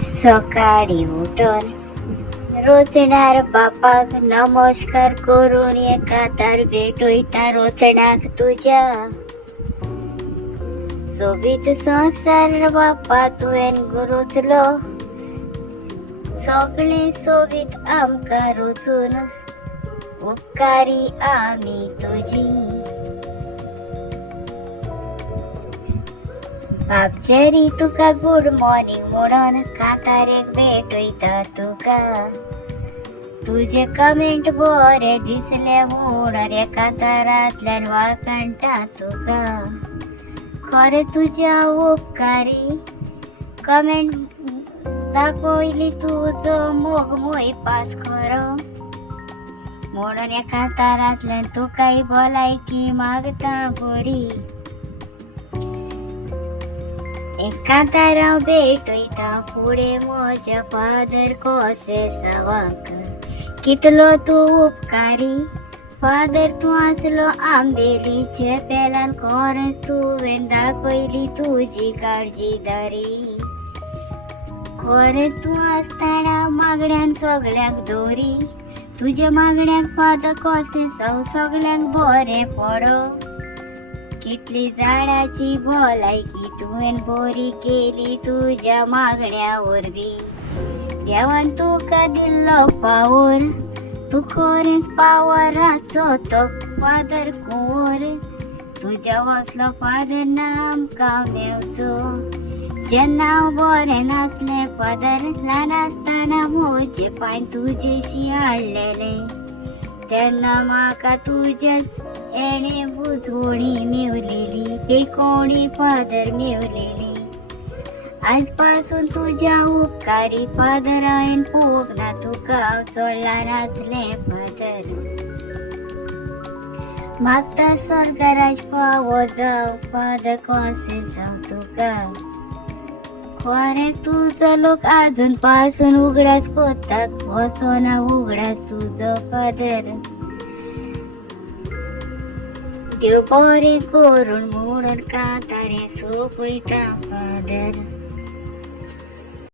सकाळी उठून रोचणार बापाक नमस्कार करून एका तार भेटोयता रोचणाक तुझ्या सोबीत संसार बापा तुवेन रोचलो सगळे सोबीत आमका रोचून उपकारी आमी तुझी बापचेरी तुका गुड मॉर्निंग म्हणून कातारेक भेटोयता तुका तुझे कमेंट बरे दिसले म्हणून रे कातारांतल्यान वाकणटा तुका खरे तुझ्या उपकारी कमेंट दाखयली तुजो मोग मोय पास खरो म्हणून ह्या कातारांतल्यान तुकाय भलायकी मागता बरी एका तारा भेटोयता फुडें म्हज्या फादर कशें सावाक कितलो तूं उपकारी फादर तूं आसलो आंबेलीचे पेलान खरेंच तुवें दाखयली तुजी काळजीदारी खरेंच तूं आसतना मागण्यांक सगळ्यांक दोरी तुज्या मागण्यांक फादर कशें सगळ्यांक बरें पडो कितली झाडाची भलायकी तुवें बरी केली तुज्या मागण्या वरवीं देवान तुका दिल्लो पावर तू खरेंच पावराचो तो फादर कुंवर तुज्या वसलो फादर ना आमकां मेवचो जेन्ना हांव बरें नासलें फादर ल्हान आसतना म्हजे पांय तुजेशी हाडलेले तेन्ना म्हाका तुजेच एणे बुजवणी मेवलेली पेकोणी फादर मेवलेली आज पासून तुज्या उपकारी फादर हांवें पळोवंक ना तुका चड ल्हान आसलें फादर मागता स्वर्गाराज फावो जावं फादर कशें जावं तुका खरेंच तुजो लोक आजून पासून उगडास कोत्ता वसोना उगडास तुजो फादर देव बरें करून म्हणून कातारें सोंपयता फादर